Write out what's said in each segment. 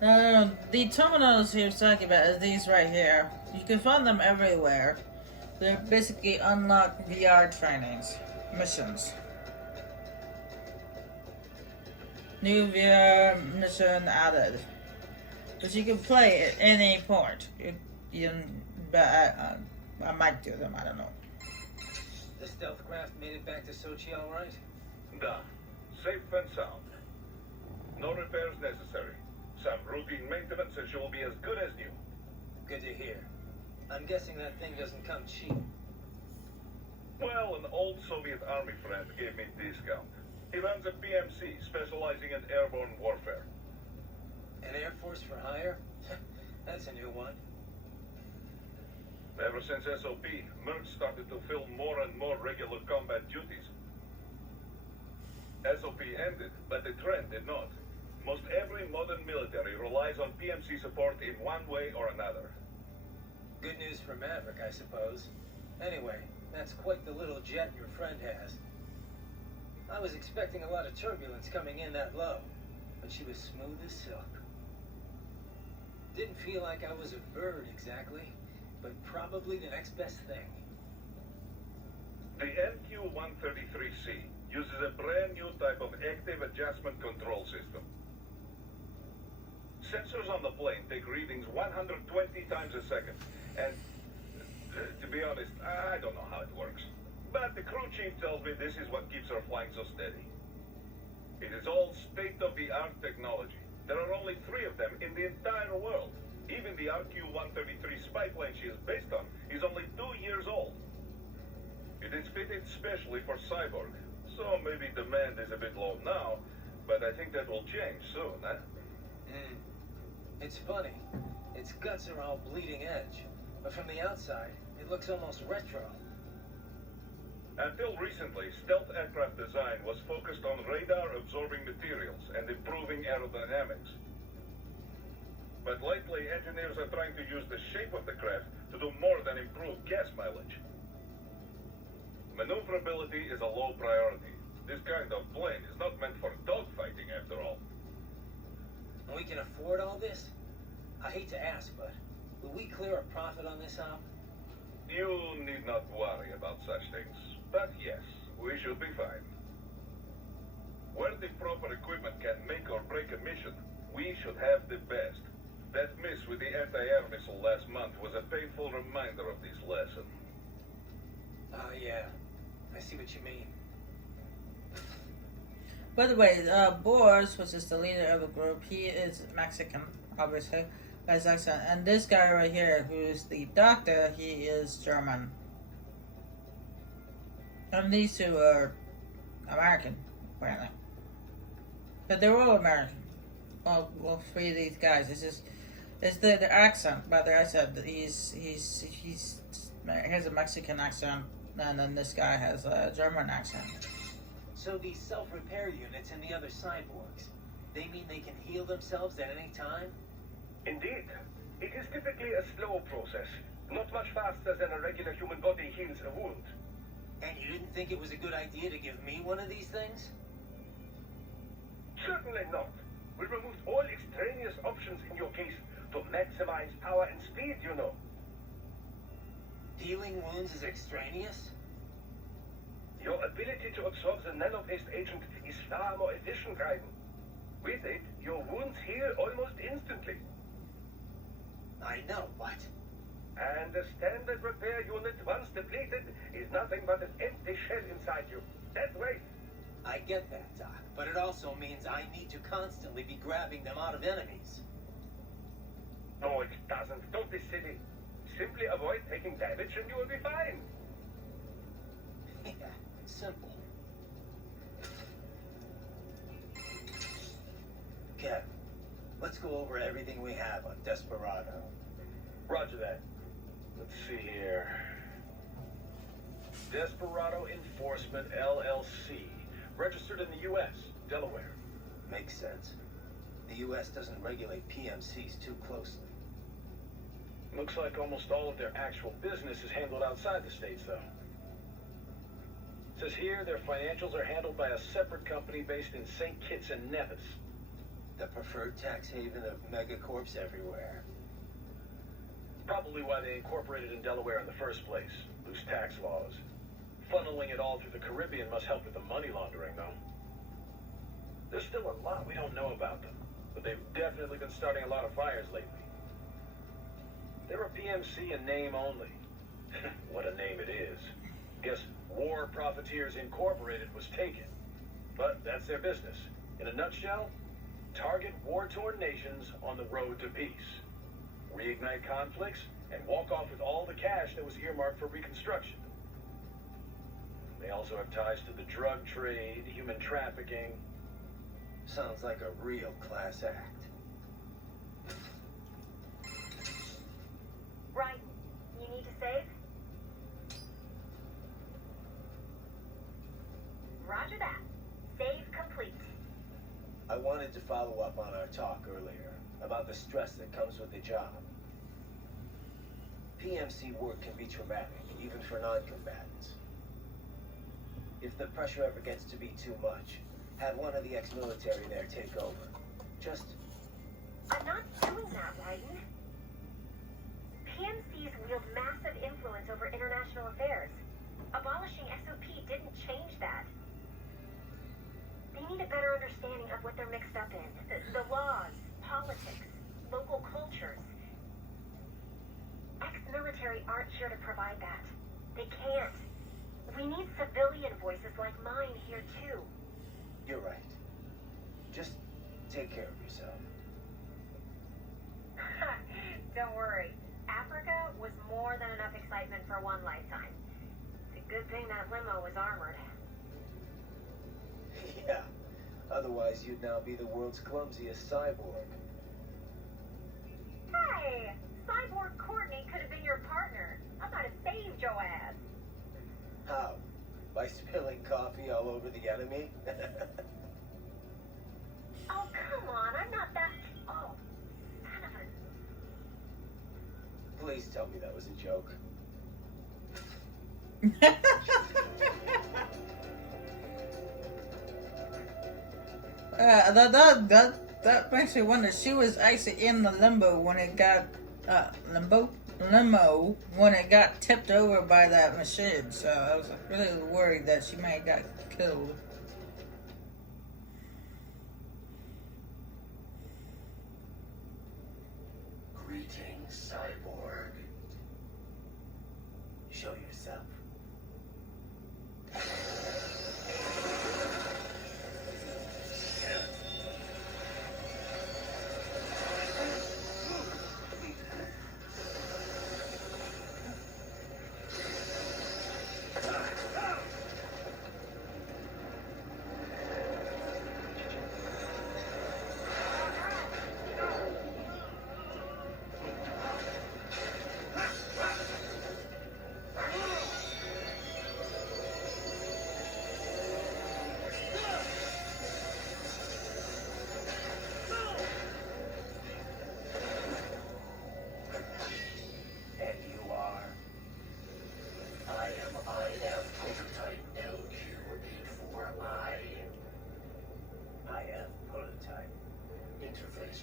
The terminals he was talking about is these right here. You can find them everywhere. They're basically unlocked VR trainings, missions. New VR mission added. But you can play at any point. You, but I might do them, I don't know. The stealth craft made it back to Sochi all right? Da. Safe and sound. No repairs necessary. Some routine maintenance and she will be as good as new. Good to hear. I'm guessing that thing doesn't come cheap. Well, an old Soviet army friend gave me a discount. He runs a PMC specializing in airborne warfare. An Air Force for hire? That's a new one. Ever since SOP, Mercs started to fill more and more regular combat duties. SOP ended, but the trend did not. Most every modern military relies on PMC support in one way or another. Good news for Maverick, I suppose. Anyway, that's quite the little jet your friend has. I was expecting a lot of turbulence coming in that low, but she was smooth as silk. Didn't feel like I was a bird exactly, but probably the next best thing. The MQ-133C uses a brand new type of active adjustment control system. Sensors on the plane take readings 120 times a second, and to be honest, I don't know how it works. But the crew chief tells me this is what keeps her flying so steady. It is all state-of-the-art technology. There are only 3 of them in the entire world. Even the RQ-133 spy plane she is based on is only 2 years old. It is fitted specially for Cyborg, so maybe demand is a bit low now, but I think that will change soon, huh? It's funny. Its guts are all bleeding edge, but from the outside, it looks almost retro. Until recently, stealth aircraft design was focused on radar-absorbing materials and improving aerodynamics. But lately, engineers are trying to use the shape of the craft to do more than improve gas mileage. Maneuverability is a low priority. This kind of plane is not meant for dogfighting, after all. We can afford all this? I hate to ask, but will we clear a profit on this op? You need not worry about such things. But yes, we should be fine. Where the proper equipment can make or break a mission, we should have the best. That miss with the anti-air missile last month was a painful reminder of this lesson. Yeah. I see what you mean. By the way, Boris, which is the leader of the group, he is Mexican, obviously, by his accent. And this guy right here, who is the doctor, he is German. And these 2 are American, apparently. But they're all American. All 3 of these guys. It's the accent. By their accent, he has a Mexican accent, and then this guy has a German accent. So these self-repair units and the other cyborgs, they mean they can heal themselves at any time? Indeed. It is typically a slow process, not much faster than a regular human body heals a wound. And you didn't think it was a good idea to give me one of these things? Certainly not. We removed all extraneous options in your case to maximize power and speed, you know. Healing wounds is extraneous? Your ability to absorb the nano-based agent is far more efficient, Raiden. With it, your wounds heal almost instantly. I know, but... And the standard repair unit, once depleted, is nothing but an empty shell inside you. That's right. I get that, Doc, but it also means I need to constantly be grabbing them out of enemies. No, it doesn't. Don't be silly. Simply avoid taking damage and you will be fine. Yeah, simple. Kev, let's go over everything we have on Desperado. Roger that. Let's see here. Desperado Enforcement, LLC. Registered in the U.S., Delaware. Makes sense. The U.S. doesn't regulate PMCs too closely. Looks like almost all of their actual business is handled outside the States, though. It says here their financials are handled by a separate company based in St. Kitts and Nevis. The preferred tax haven of megacorps everywhere. Probably why they incorporated in Delaware in the first place. Loose tax laws. Funneling it all through the Caribbean must help with the money laundering, though. There's still a lot we don't know about them, but they've definitely been starting a lot of fires lately. They're a PMC in name only. What a name it is. Guess War Profiteers Incorporated was taken. But that's their business. In a nutshell, target war-torn nations on the road to peace. Reignite conflicts and walk off with all the cash that was earmarked for reconstruction. They also have ties to the drug trade, human trafficking. Sounds like a real class act. Right. You need to save? Roger that. Save complete. I wanted to follow up on our talk earlier about the stress that comes with the job. PMC work can be traumatic, even for non-combatants. If the pressure ever gets to be too much, have one of the ex-military there take over. Just... I'm not doing that, Raiden. PMCs wield massive influence over international affairs. Abolishing SOP didn't change that. They need a better understanding of what they're mixed up in. The laws, politics, local cultures. Ex-military aren't here to provide that. They can't. We need civilian voices like mine here too. You're right. Just take care of yourself. Don't worry. Africa was more than enough excitement for one lifetime. It's a good thing that limo was armored. Yeah. Otherwise, you'd now be the world's clumsiest cyborg. Hey! Cyborg Courtney could have been your partner. I might have saved your ass. How? By spilling coffee all over the enemy? Oh, come on. I'm not that... Oh, son of a... Please tell me that was a joke. That makes me wonder. She was actually in the limo when it got limo when it got tipped over by that machine. So I was really worried that she may have got killed. Greetings, cyborg. Show yourself.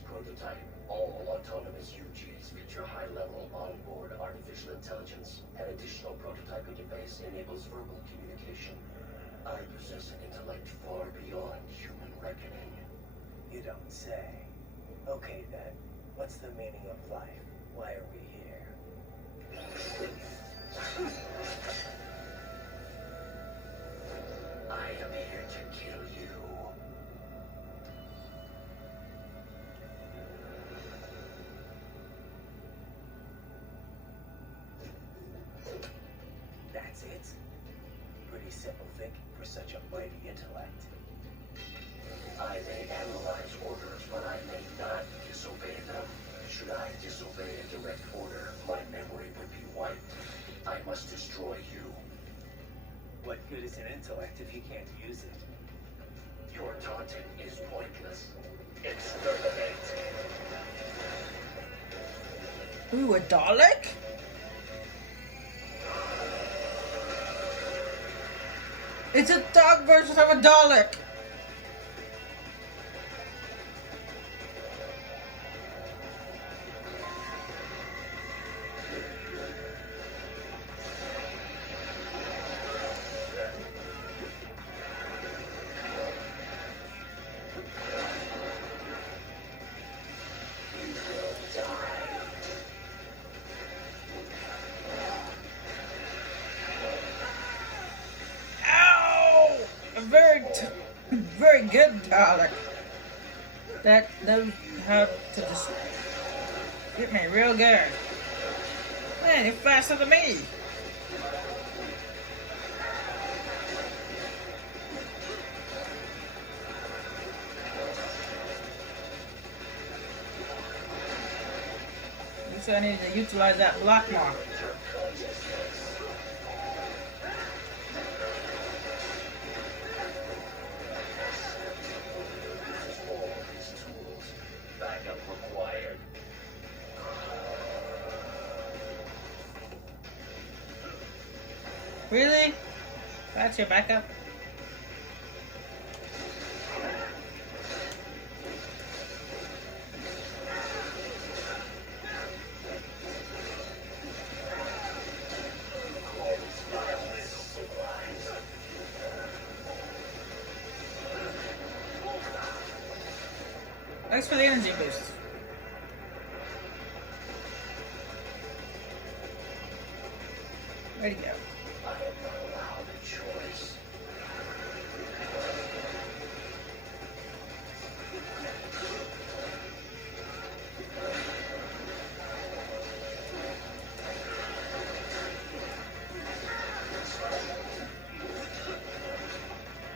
Prototype. All autonomous UGs feature high-level onboard artificial intelligence. An additional prototype interface enables verbal communication. I possess an intellect far beyond human reckoning. You don't say. Okay then, what's the meaning of life? Why are we here? I am here to kill you. That's it? Pretty simple thinking for such a mighty intellect. I may analyze orders, but I may not disobey them. Should I disobey a direct order, my memory would be wiped. I must destroy you. What good is an intellect if you can't use it? Your taunting is pointless. Exterminate. Ooh, a Dalek? It's a dog version of a Dalek. Like that knows how to just get me real good. Man, it's faster than me. So I need to utilize that block more. Backup required. Really? That's your backup? Thanks for the energy boost. Where'd he go? I am not allowed a choice.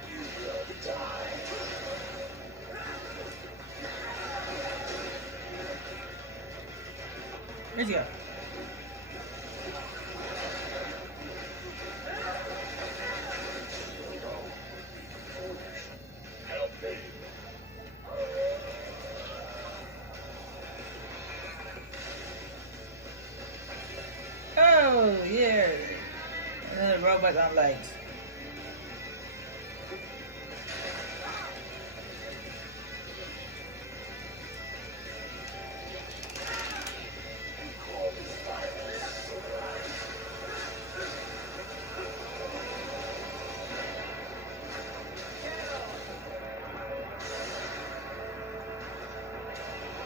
You will die. Where'd you go? Help me. Oh, yeah. Another robot on legs. Call this virus.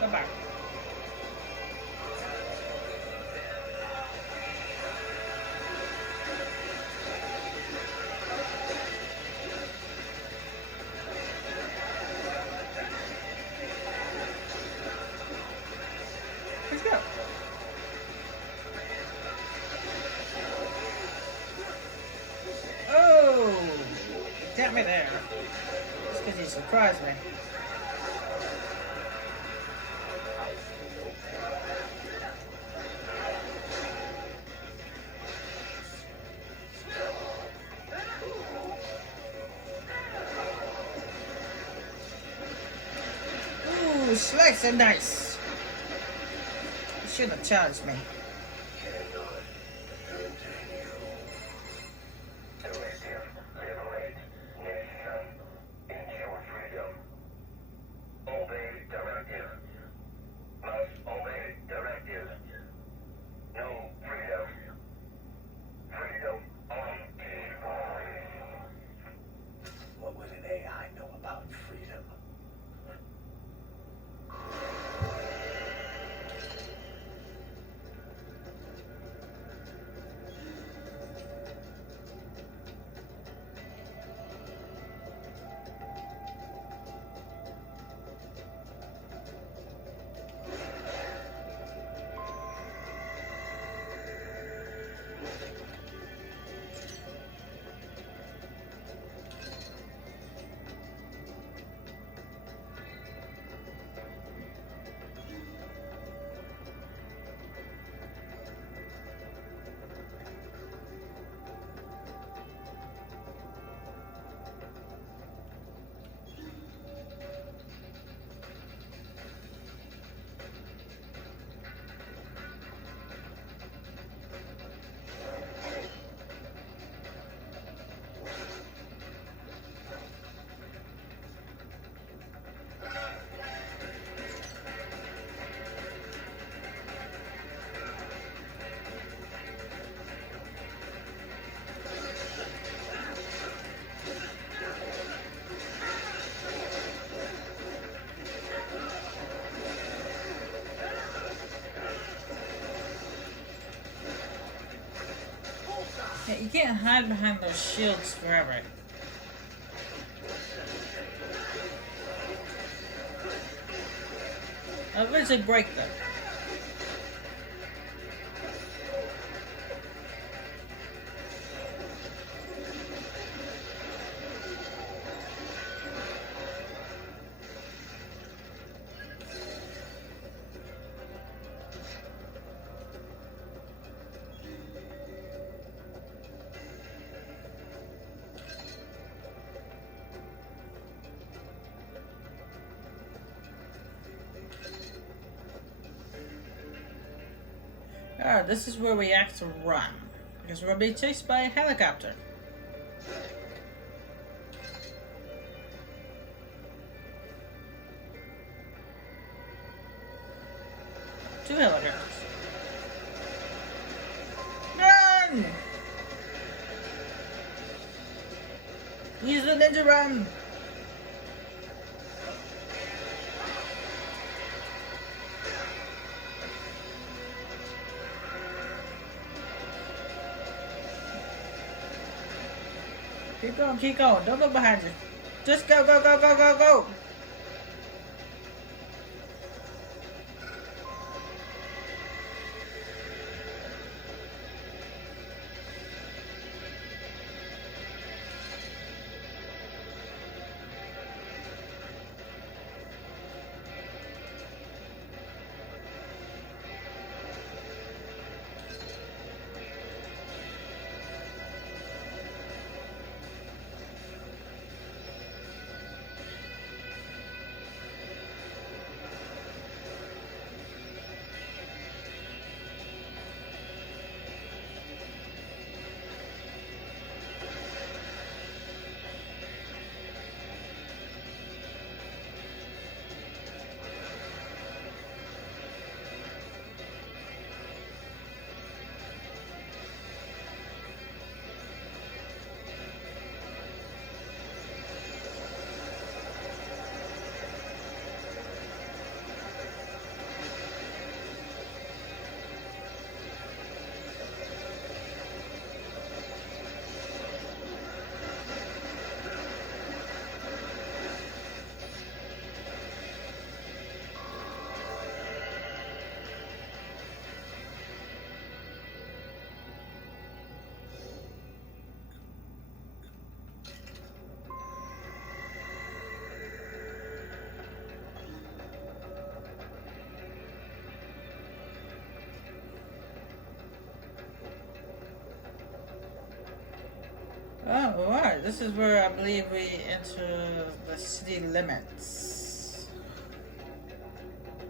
Come back. Let's go. Oh! Got me there. Just because you surprised me. Ooh, slice and dice. You shouldn't have challenged me. Directive, liberate, nation, ensure freedom. Obey directive. Must obey directive. No freedom. Freedom on deploy. What would an AI know about freedom? Yeah, you can't hide behind those shields forever. I'll eventually break them. Alright, this is where we have to run. Because we're being chased by a helicopter. Two helicopters. Run! Use the ninja run! Keep going. Don't look behind you. Just go, go, go, go, go, go! Oh, alright. This is where I believe we enter the city limits.